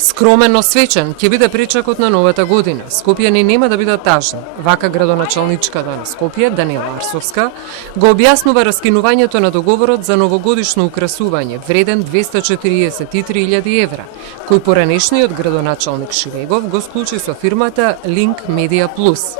Скромен, но свечен ќе биде пречекот на новата година. Скопјани нема да бидат тажни. Вака градоначалничката на Скопје, Даниела Арсовска, го објаснува раскинувањето на договорот за новогодишно украсување, вреден 243.000 евра, кој поранешниот градоначалник Шивегов го склучи со фирмата Link Media Plus.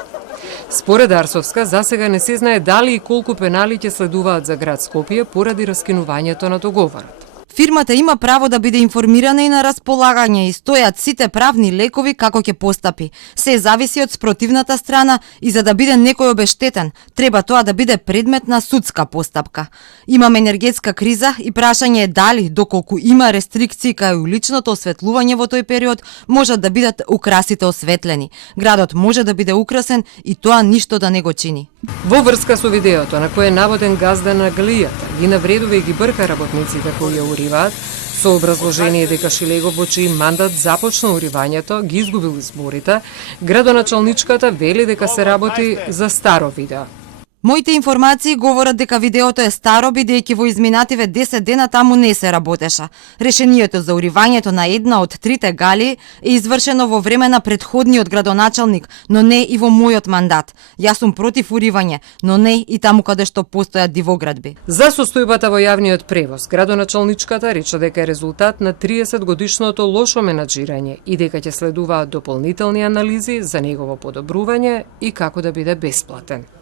Според Арсовска, засега не се знае дали и колку пенали ќе следуваат за град Скопје поради раскинувањето на договорот. Фирмата има право да биде информирана и на располагање и стојат сите правни лекови како ќе постапи. Се зависи од спротивната страна и за да биде некој обештетен, треба тоа да биде предмет на судска постапка. Имаме енергетска криза и прашање е дали, доколку има рестрикции кај уличното осветлување во тој период, можат да бидат украсите осветлени. Градот може да биде украсен и тоа ништо да не го чини. Во врска со видеото на кој е наводен газда на галијата, ги навредува и ги брка работниците кои ја уриваат, со образложение дека Шилегов во чиј мандат започна уривањето, ги изгубил изборите, градоначалничката вели дека се работи за старо видео. Моите информации говорат дека видеото е старо, бидејќи во изминативе 10 дена таму не се работеша. Решението за уривањето на една од трите галии е извршено во време на претходниот градоначалник, но не и во мојот мандат. Јас сум против уривање, но не и таму каде што постојат дивоградби. За состојбата во јавниот превоз, градоначалничката рече дека е резултат на 30 годишното лошо менаџирање и дека ќе следуваат дополнителни анализи за негово подобрување и како да биде бесплатен.